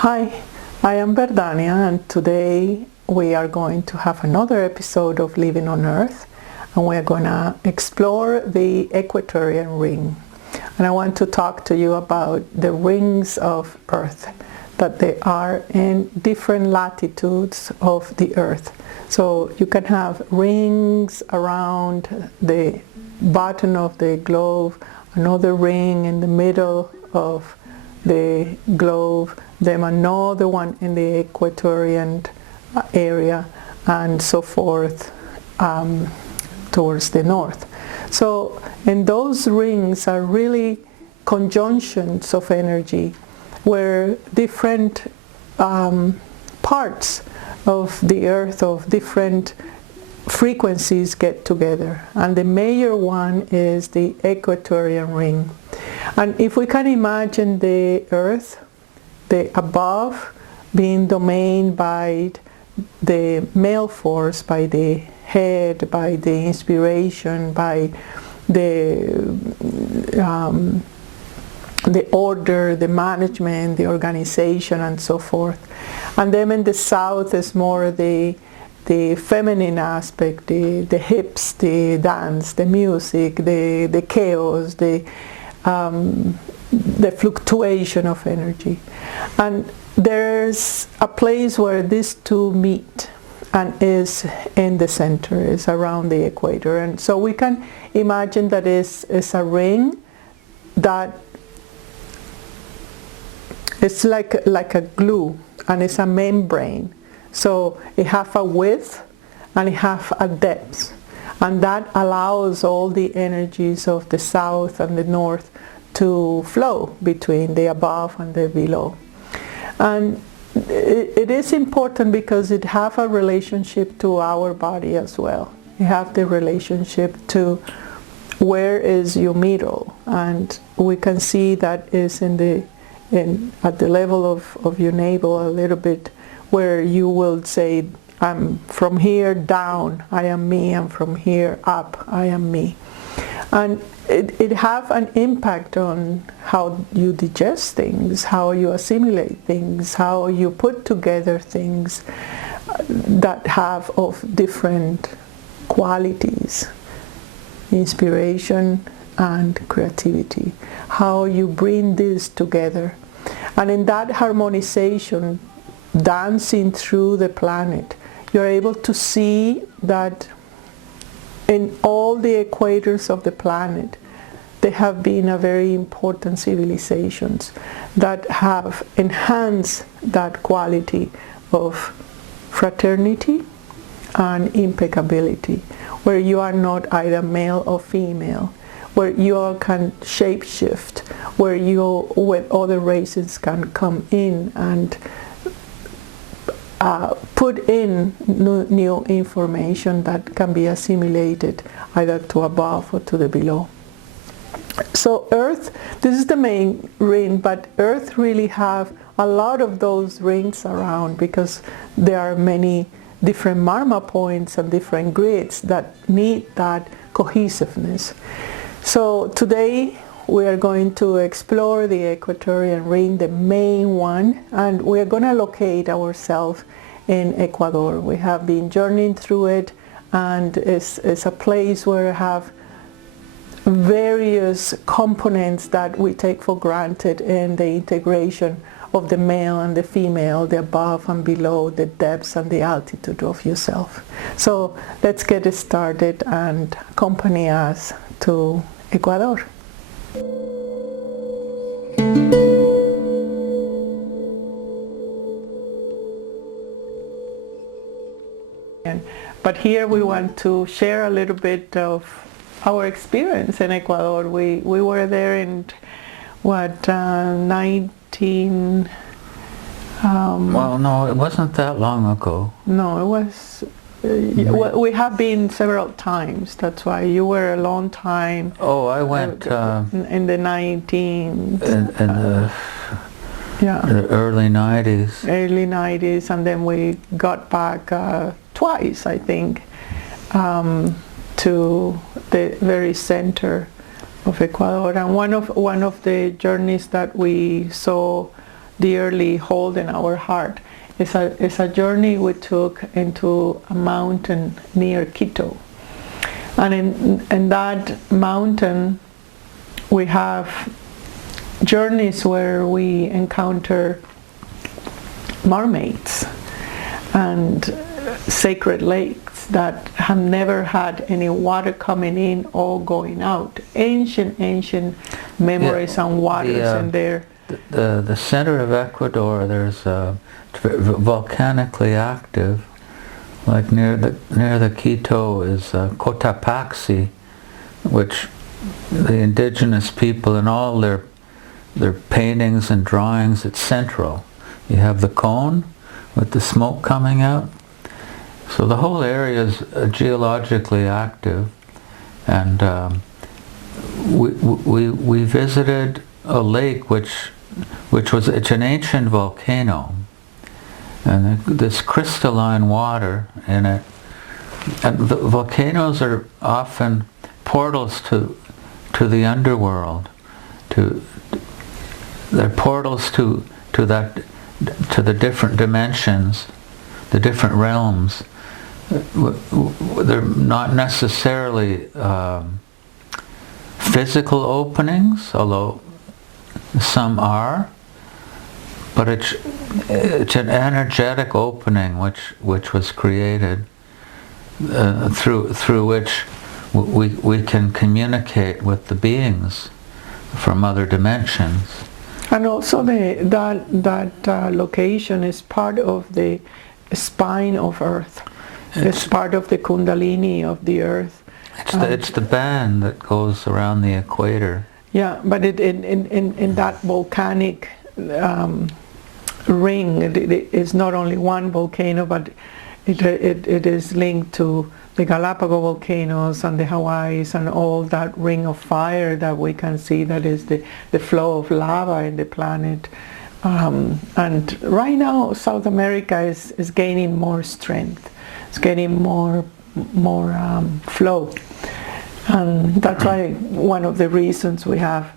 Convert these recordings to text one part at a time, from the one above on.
Hi, I am Verdania, and today we are going to have another episode of Living on Earth, and we're going to explore the Equatorial Ring. And I want to talk to you about the rings of Earth, that they are in different latitudes of the Earth. So you can have rings around the bottom of the globe, another ring in the middle of the globe, then another one in the Ecuadorian area, and so forth towards the north. So, and those rings are really conjunctions of energy where different parts of the earth, of different frequencies get together. And the major one is the Equatorial Ring. And if we can imagine the earth, the above being domained by the male force, by the head, by the inspiration, by the order, the management, the organization, and so forth. And then in the south is more the feminine aspect, the hips, the dance, the music, the chaos, the fluctuation of energy. And there's a place where these two meet, and is in the center, is around the equator. And so we can imagine that it's a ring that it's like a glue, and it's a membrane. So it has a width and it has a depth, and that allows all the energies of the south and the north to flow between the above and the below. And it is important because it has a relationship to our body as well. You have the relationship to where is your middle, and we can see that is at the level of your navel a little bit, where you will say, I'm from here down, I am me, and from here up, I am me. And it have an impact on how you digest things, how you assimilate things, how you put together things that have of different qualities, inspiration and creativity, how you bring this together. And in that harmonization, dancing through the planet, you're able to see that in all the equators of the planet, there have been a very important civilizations that have enhanced that quality of fraternity and impeccability, where you are not either male or female, where you all can shapeshift, where you with other races can come in and put in new information that can be assimilated either to above or to the below. So Earth, this is the main ring, but Earth really have a lot of those rings around, because there are many different marma points and different grids that need that cohesiveness. So today we are going to explore the Equatorial Ring, the main one, and we are going to locate ourselves in Ecuador. We have been journeying through it, and it's a place where we have various components that we take for granted in the integration of the male and the female, the above and below, the depths and the altitude of yourself. So let's get started and accompany us to Ecuador. But here we want to share a little bit of our experience in Ecuador. We were there in 19 well, no, it wasn't that long ago. No, it was we have been several times. That's why you were a long time. Oh, I went in the 19 in the early 90s. Early 90s, and then we got back twice, I think, to the very center of Ecuador. And one of the journeys that we saw dearly hold in our heart. It's a journey we took into a mountain near Quito. And in that mountain, we have journeys where we encounter mermaids and sacred lakes that have never had any water coming in or going out. Ancient memories and waters in there. The center of Ecuador, there's volcanically active, like near the Quito is Cotopaxi, which the indigenous people in all their paintings and drawings, it's central. You have the cone with the smoke coming out. So the whole area is geologically active, and we visited a lake it's an ancient volcano, and this crystalline water in it. And the volcanoes are often portals to the underworld. They're portals to the different dimensions, the different realms. They're not necessarily physical openings, although some are, but it's an energetic opening which was created through which we can communicate with the beings from other dimensions. And also that location is part of the spine of Earth. It's part of the Kundalini of the Earth. It's the band that goes around the equator. Yeah, but in that volcanic ring, it is not only one volcano, but it is linked to the Galapagos volcanoes and the Hawaiis and all that ring of fire that we can see, that is the flow of lava in the planet. And right now South America is gaining more strength. It's getting more flow. And that's why one of the reasons we have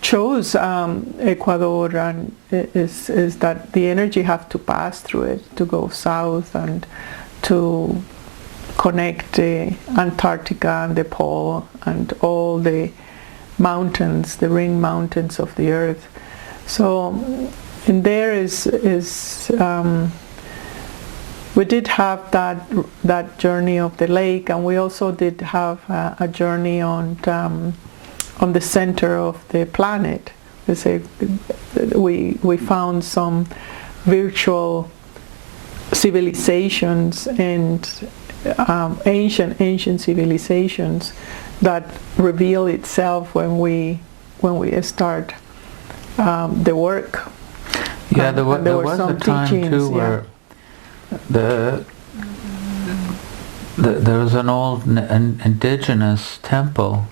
chose Ecuador and is that the energy have to pass through it to go south and to connect the Antarctica and the pole and all the mountains, the ring mountains of the earth. So in there we did have that journey of the lake, and we also did have a journey on the center of the planet. We found some virtual civilizations and ancient civilizations that reveal itself when we start the work. Yeah, there was a time too where there was an old indigenous temple.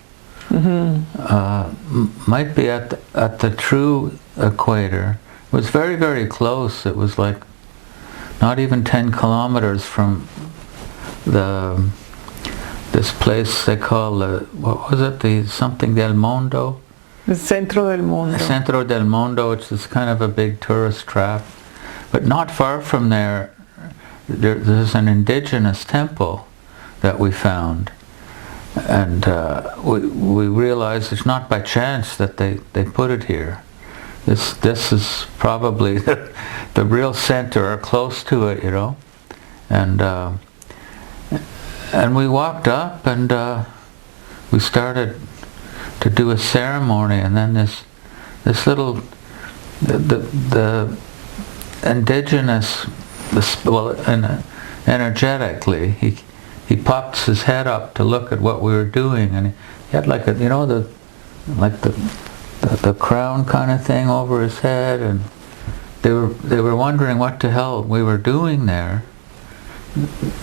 Might be at the true equator. It was very, very close. It was like not even 10 kilometers from this place they call what was it, the something del mundo? The Centro del Mundo. Centro del Mundo, which is kind of a big tourist trap. But not far from there's an indigenous temple that we found. And we realized it's not by chance that they put it here. This is probably the real center, or close to it, you know. And we walked up and we started to do a ceremony, and then this little the indigenous, energetically he pops his head up to look at what we were doing, and he had like the crown kind of thing over his head, and they were wondering what the hell we were doing there,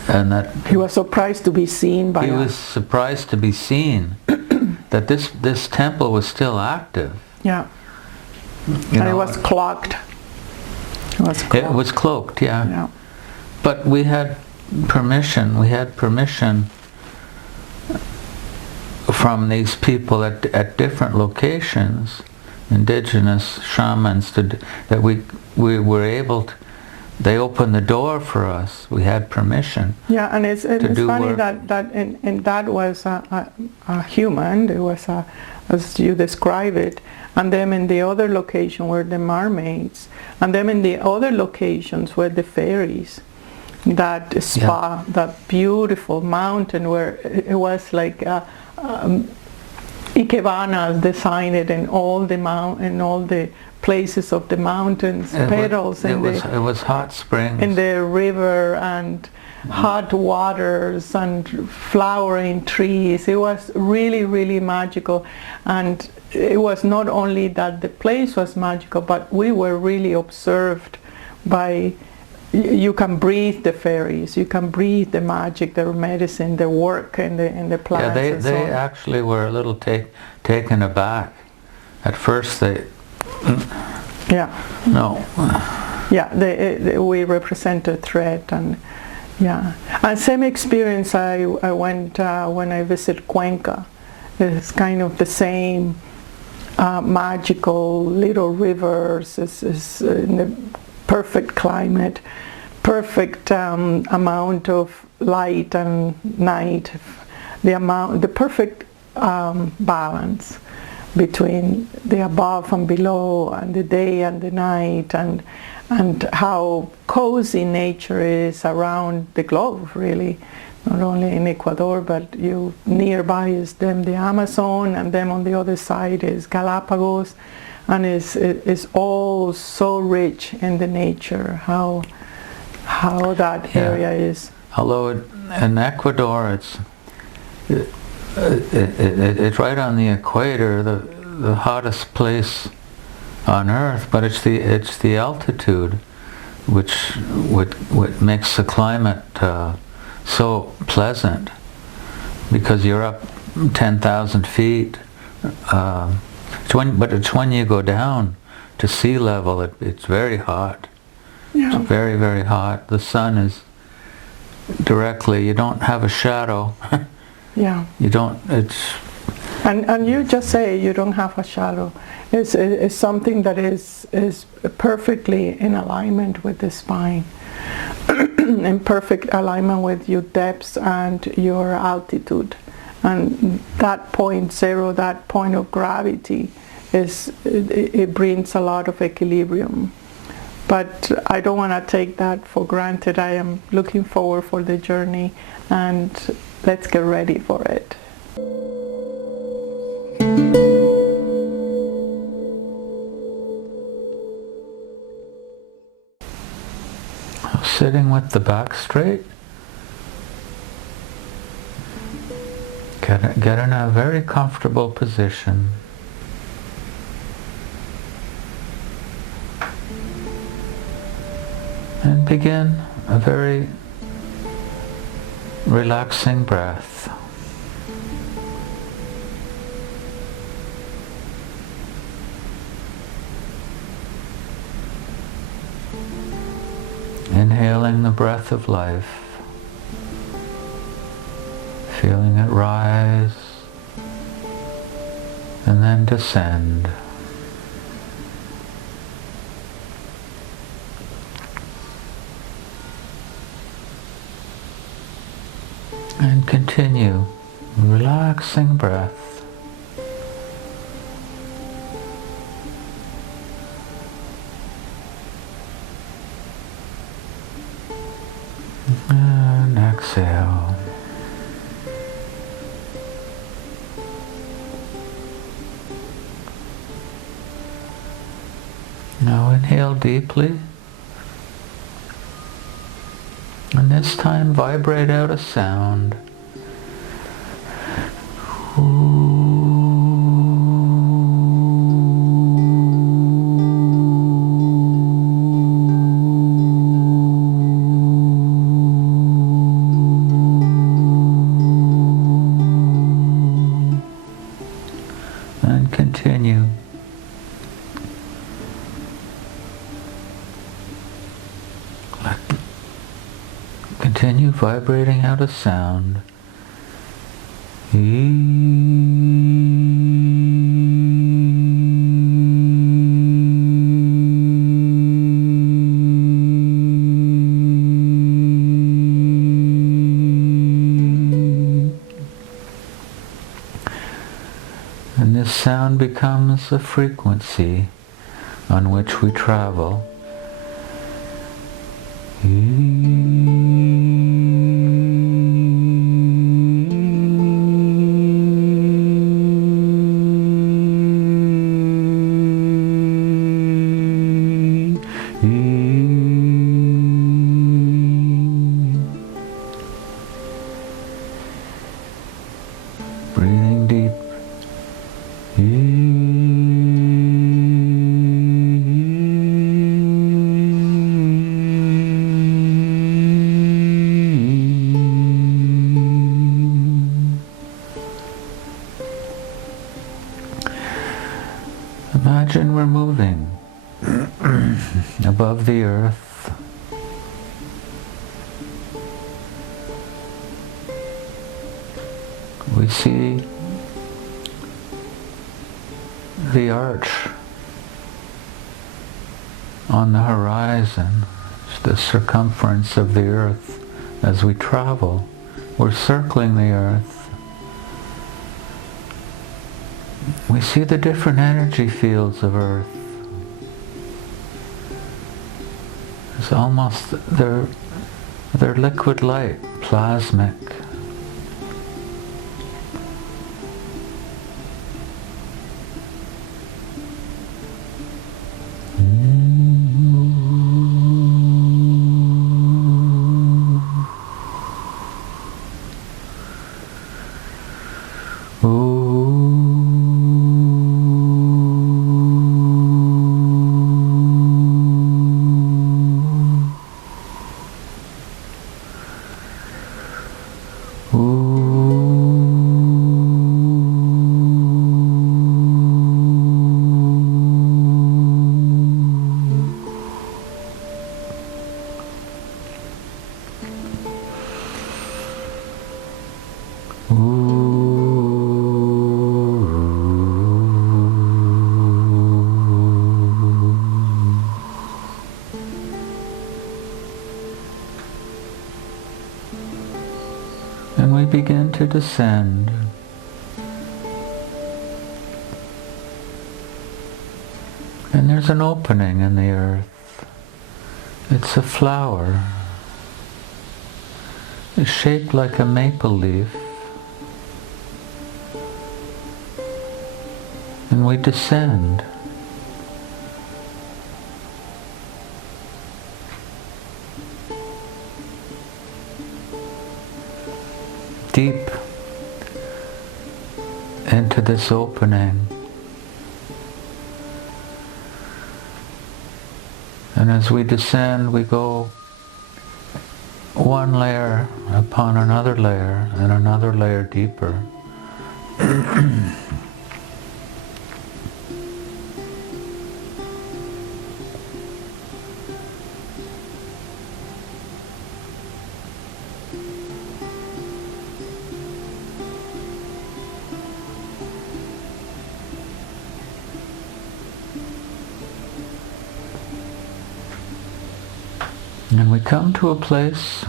and that he was surprised to be seen by us. He was surprised to be seen that this temple was still active. Yeah. And it was cloaked. It was cloaked, yeah. But we had permission from these people at different locations indigenous shamans that we were able to, they opened the door for us. We had permission. Yeah, and it's funny work. that that was a human. It was as you describe it, and then in the other location were the mermaids, and then in the other locations were the fairies. That spa, that beautiful mountain where it was like Ikebana designed it in all the places of the mountains, petals, it was hot springs in the river and hot waters and flowering trees. It was really, really magical, and it was not only that the place was magical, but we were really observed by. You can breathe the fairies, you can breathe the magic, their medicine, their work in the plants. Yeah, they actually were a little taken aback. At first they... Yeah. No. Yeah, we represent a threat, and yeah. And same experience I went when I visited Cuenca. It's kind of the same magical little rivers, it's in the perfect climate, perfect amount of light and night, the perfect balance between the above and below, and the day and the night, and how cozy nature is around the globe, really. Not only in Ecuador, but nearby is them the Amazon, and then on the other side is Galapagos. And it's all so rich in the nature, how that area is. Although in Ecuador, it's right on the equator, the hottest place on Earth. But it's the altitude, which makes the climate so pleasant, because you're up 10,000 feet. But it's when you go down to sea level, it's very hot. Yeah. It's very, very hot. The sun is directly, you don't have a shadow. Yeah. You don't, it's... And you just say you don't have a shadow. It's something that is perfectly in alignment with the spine. In perfect alignment with your depths and your altitude. And that point zero, that point of gravity, it brings a lot of equilibrium. But I don't want to take that for granted. I am looking forward for the journey, and let's get ready for it. Sitting with the back straight. Get in a very comfortable position. And begin a very relaxing breath. Inhaling the breath of life. Feeling it rise and then descend. And continue, relaxing breath. And exhale. Now inhale deeply, and this time vibrate out a sound. And continue. Continue vibrating out a sound. this sound becomes a frequency on which we travel. Breathing deep. Imagine we're moving above the earth. We see the arch on the horizon, the circumference of the earth. As we travel, we're circling the earth. We see the different energy fields of earth. It's almost, they're liquid light, plasmic. And we begin to descend. And there's an opening in the earth. It's a flower. It's shaped like a maple leaf. And we descend. Deep into this opening. And as we descend, we go one layer upon another layer and another layer deeper. And we come to a place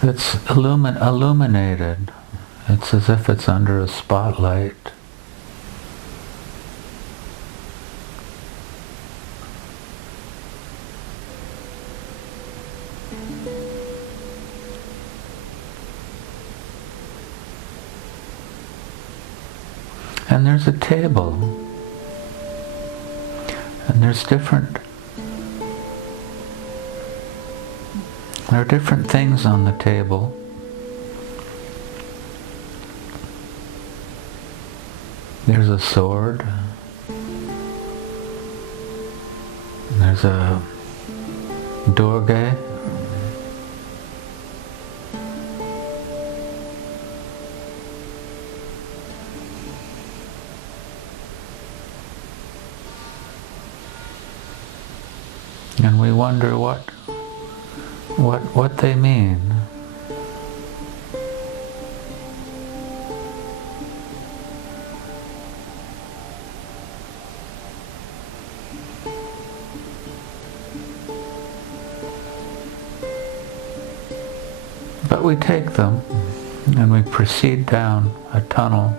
that's illuminated. It's as if it's under a spotlight. And there's a table, and there are different things on the table. There's a sword, and there's a dorge, and we wonder what they mean. But we take them and we proceed down a tunnel.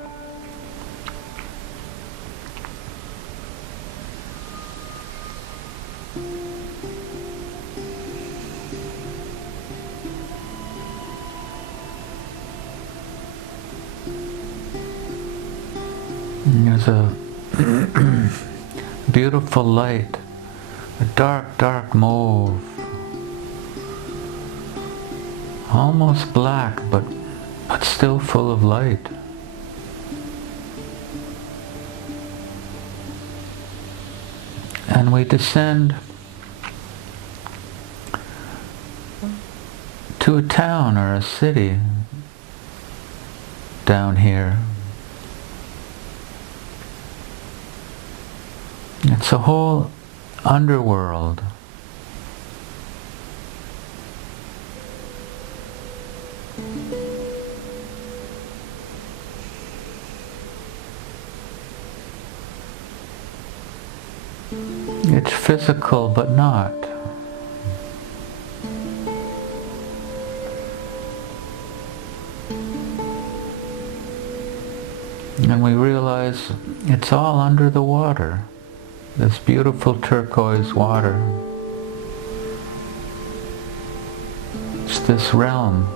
And there's a beautiful light, a dark, dark mauve, almost black, but still full of light. And we descend to a town or a city down here. It's a whole underworld. It's physical, but not. And we realize it's all under the water. This beautiful turquoise water. It's this realm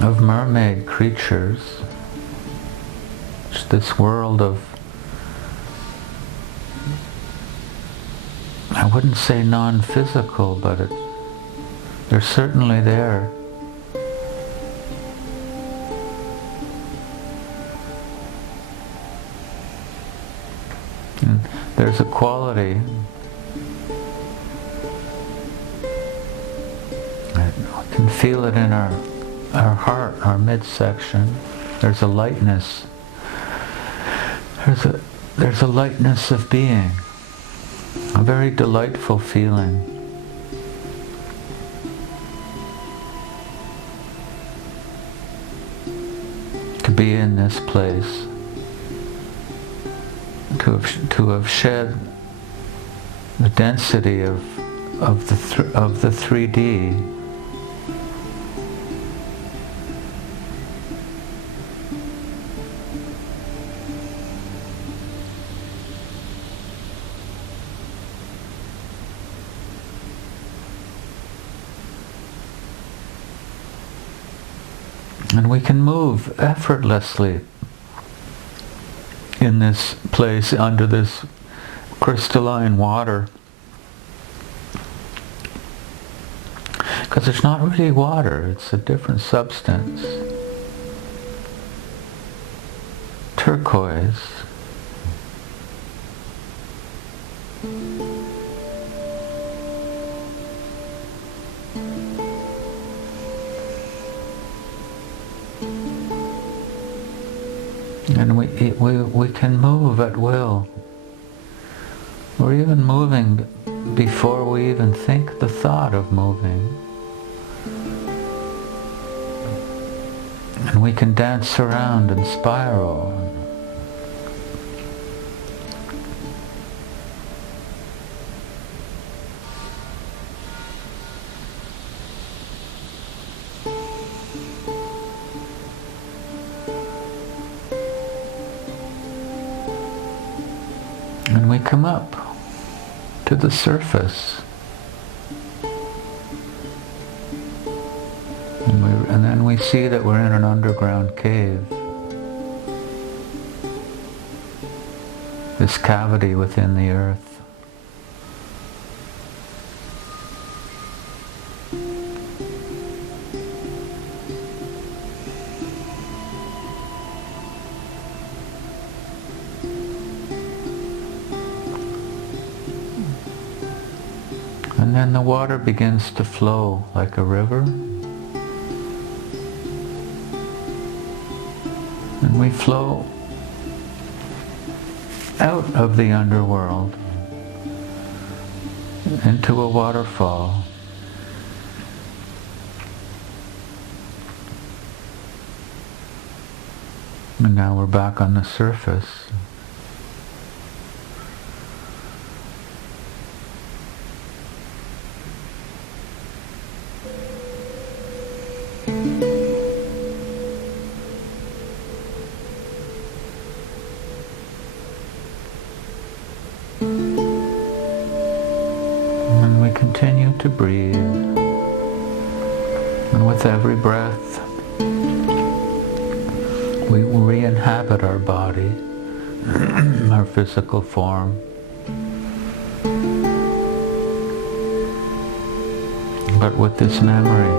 of mermaid creatures. It's this world of, I wouldn't say non-physical, but they're certainly there. And there's a quality. I can feel it in our heart, our midsection. There's a lightness. There's a lightness of being, a very delightful feeling. To be in this place, to have shed the density of the 3D. And we can move effortlessly in this place under this crystalline water. Because it's not really water, it's a different substance. Turquoise. And we can move at will. We're even moving before we even think the thought of moving. And we can dance around and spiral. And we come up to the surface. And then we see that we're in an underground cave. This cavity within the earth. And then the water begins to flow like a river. And we flow out of the underworld into a waterfall. And now we're back on the surface. And we continue to breathe. And with every breath, we re-inhabit our body, our physical form. But with this memory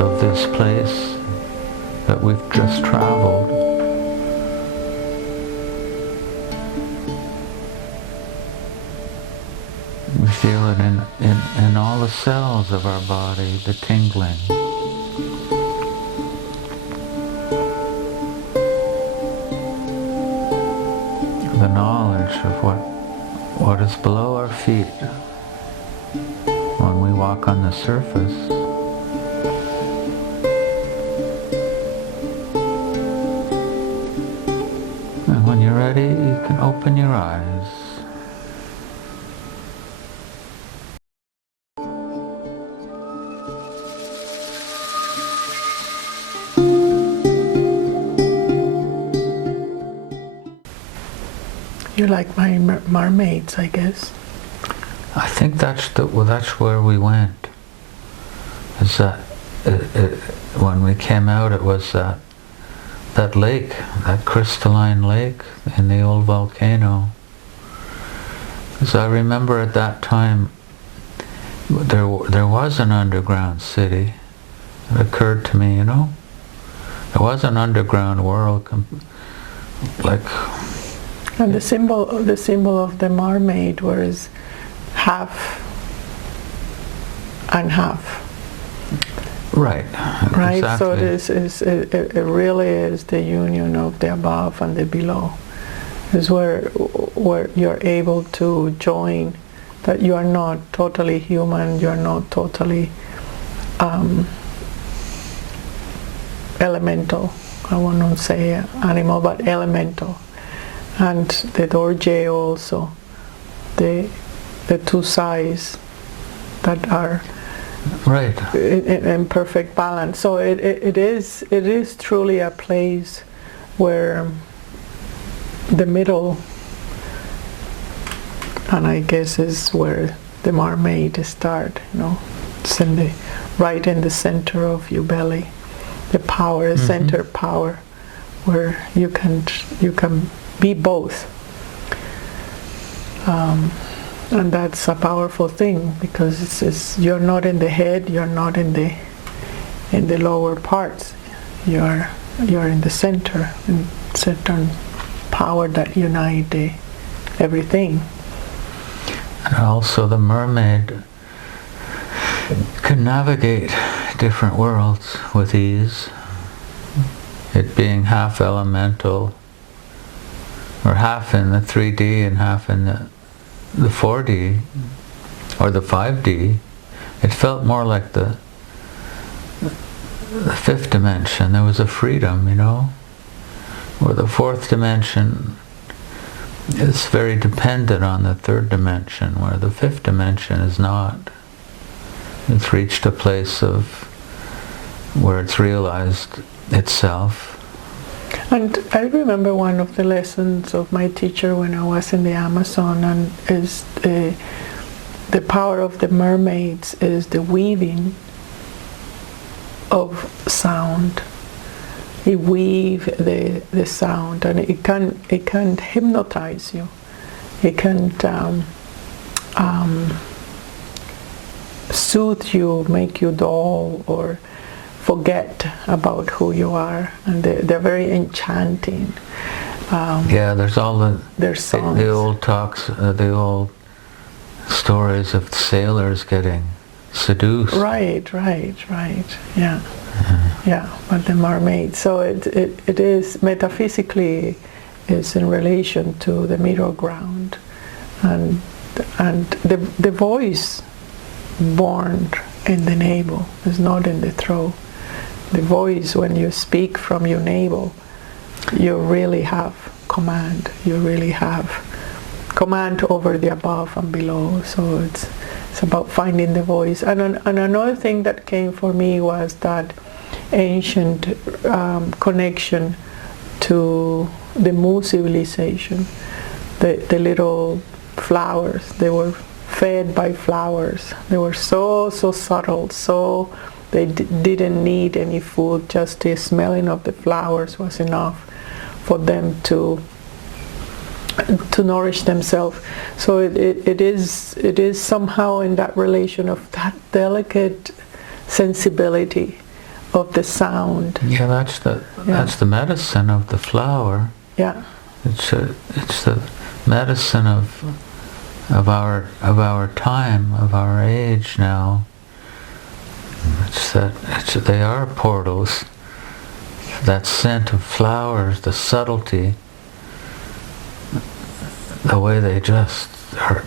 of this place that we've just traveled, we feel it in all the cells of our body, the tingling. The knowledge of what is below our feet when we walk on the surface. And when you're ready, you can open your eyes. You like my mermaids, I guess. I think that's where we went. Is that when we came out, it was that lake, that crystalline lake in the old volcano. Because I remember at that time there was an underground city. It occurred to me, there was an underground world, like. And the symbol of the mermaid was half and half. Right. Right. Exactly. So it really is the union of the above and the below. Is where you're able to join. That you are not totally human. You're not totally elemental. I won't not say animal, but elemental. And the Dorje also, the two sides that are right in perfect balance. So it is truly a place where the middle, and I guess is where the mermaid start. It's right in the center of your belly, the power, the center power, where you can be both, and that's a powerful thing because you're not in the head, you're not in the lower parts, you're in the center, in certain power that unite everything. And also the mermaid can navigate different worlds with ease, it being half elemental, or half in the 3D and half in the 4D or the 5D. It felt more like the fifth dimension. There was a freedom, where the fourth dimension is very dependent on the third dimension, where the fifth dimension is not. It's reached a place of where it's realized itself. And I remember one of the lessons of my teacher when I was in the Amazon, and is the power of the mermaids is the weaving of sound. It weave the sound, and it can hypnotize you. It can soothe you, make you dull, or forget about who you are, and they're very enchanting. There's all their songs. The old talks, the old stories of sailors getting seduced. Right, yeah. Yeah, but the mermaid. So it is metaphysically is in relation to the middle ground, and the voice born in the navel is not in the throat. The voice, when you speak from your navel, you really have command. You really have command over the above and below. So it's about finding the voice. And another thing that came for me was that ancient connection to the Mu civilization. The little flowers, they were fed by flowers. They were so subtle, so they didn't need any food. Just the smelling of the flowers was enough for them to nourish themselves. So it is somehow in that relation of that delicate sensibility of the sound. Yeah, that's the medicine of the flower. Yeah, it's the medicine of our time, of our age now. They are portals. That scent of flowers, the subtlety, the way they just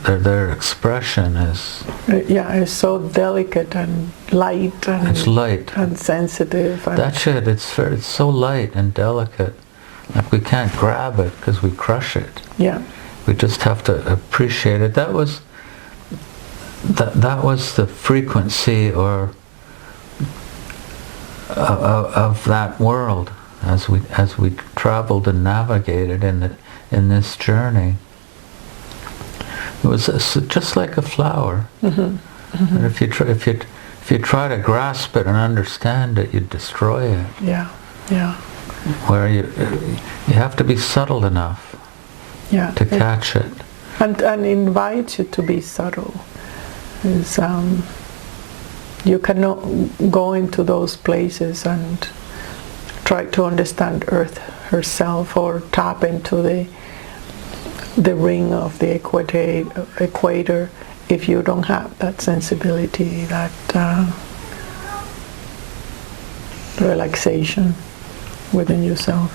their expression is. It's so delicate and light and it's light and sensitive. And that's it. It's so light and delicate. Like we can't grab it because we crush it. Yeah. We just have to appreciate it. That was the frequency or of that world as we traveled and navigated in this journey. It was just like a flower. Mm-hmm. Mm-hmm. And if you try to grasp it and understand it, you destroy it. Yeah. Yeah. Where you have to be subtle enough. Yeah, to catch it. And invite you to be subtle. Is you cannot go into those places and try to understand Earth herself or tap into the ring of the equator if you don't have that sensibility, that relaxation within yourself.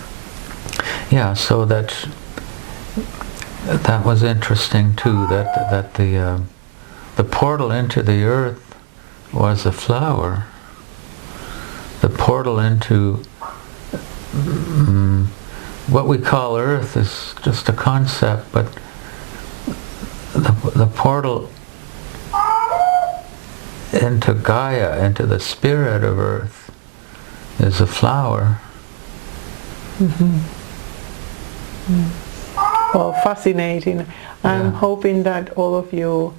Yeah, so that was interesting too, that the portal into the earth was a flower. The portal into what we call earth is just a concept, but the portal into Gaia, into the spirit of earth, is a flower. Mm-hmm. Mm. Well, fascinating. I'm hoping that all of you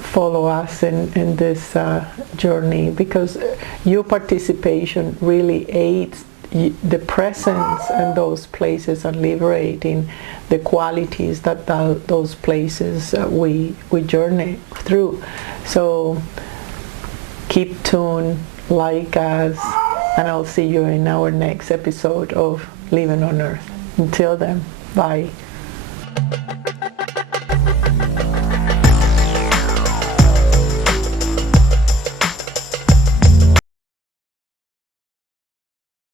follow us in this journey, because your participation really aids the presence in those places and liberating the qualities that those places we journey through. So keep tuned, like us, and I'll see you in our next episode of Living on Earth. Until then, bye.